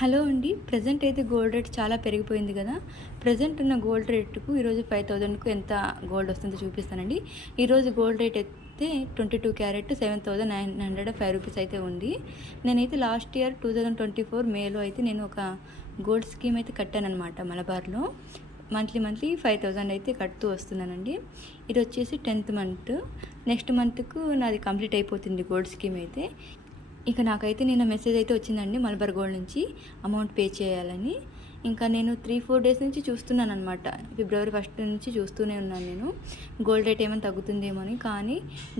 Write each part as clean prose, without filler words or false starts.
Hello అండి. Present అయితే gold rate చాలా పెరిగిపోయింది కదా! ప్రెజెంట్ ఉన్న గోల్డ్ రేటుకు ఈరోజు 5,000కు ఎంత గోల్డ్ వస్తుందో చూపిస్తానండి. ఈరోజు గోల్డ్ రేట్ అయితే 22 క్యారెట్ 7,905 రూపీస్ అయితే ఉంది. నేనైతే లాస్ట్ ఇయర్ 2024 మేలో అయితే నేను ఒక గోల్డ్ స్కీమ్ అయితే కట్టాననమాట మలబార్‌లో. మంత్లీ 5,000 అయితే కడుతూ వస్తున్నానండి. ఇది వచ్చేసి 10th మంత్. నెక్స్ట్ మంత్‌కు నాది కంప్లీట్ అయిపోతుంది గోల్డ్ స్కీమ్ అయితే. ఇక నాకైతే నిన్న మెసేజ్ అయితే వచ్చిందండి మలబార్ గోల్డ్ నుంచి అమౌంట్ పే చేయాలని. ఇంకా నేను 3-4 డేస్ నుంచి చూస్తున్నాను అనమాట. ఫిబ్రవరి 1 నుంచి చూస్తూనే ఉన్నాను నేను గోల్డ్ రేట్ ఏమైనా తగ్గుతుందేమో అని. కానీ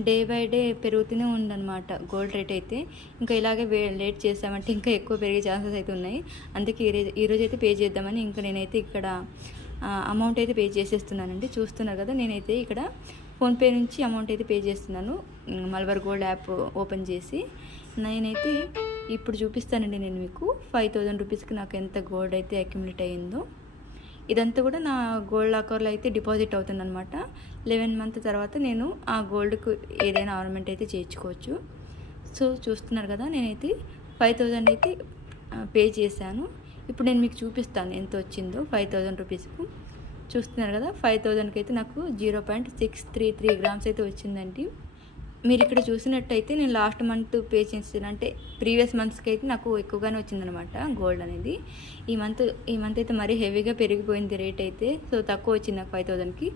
డే బై డే పెరుగుతూనే ఉందన్నమాట గోల్డ్ రేట్ అయితే. ఇంకా ఇలాగే లేట్ చేసామంటే ఇంకా ఎక్కువ పెరిగే ఛాన్సెస్ అయితే ఉన్నాయి. అందుకే ఈరోజు అయితే పే చేద్దామని ఇంకా నేనైతే ఇక్కడ అమౌంట్ అయితే పే చేసేస్తున్నానండి. చూస్తున్నారు కదా, నేనైతే ఇక్కడ ఫోన్పే నుంచి అమౌంట్ అయితే పే చేస్తున్నాను. మలబార్ గోల్డ్ యాప్ ఓపెన్ చేసి నేనైతే ఇప్పుడు చూపిస్తానండి నేను మీకు 5,000 రూపీస్కి నాకు ఎంత గోల్డ్ అయితే అక్యుములేట్ అయ్యిందో. ఇదంతా కూడా నా గోల్డ్ లాకర్లో అయితే డిపాజిట్ అవుతుందన్నమాట. 11 మంత్ తర్వాత నేను ఆ గోల్డ్కు ఏదైనా ఆర్నమెంట్ అయితే చేయించుకోవచ్చు. సో చూస్తున్నారు కదా, నేనైతే 5,000 అయితే పే చేశాను. ఇప్పుడు నేను మీకు చూపిస్తాను ఎంత వచ్చిందో 5,000 రూపీస్కు. చూస్తున్నారు కదా, 5,000కి అయితే నాకు 0.633 గ్రామ్స్ అయితే వచ్చిందండి. మీరు ఇక్కడ చూసినట్టయితే నేను లాస్ట్ మంత్ పే చేసిన అంటే ప్రీవియస్ మంత్స్కి అయితే నాకు ఎక్కువగానే వచ్చిందనమాట గోల్డ్ అనేది. ఈ మంత్ అయితే మరీ హెవీగా పెరిగిపోయింది రేట్ అయితే. సో తక్కువ వచ్చింది నాకు 5,000కి.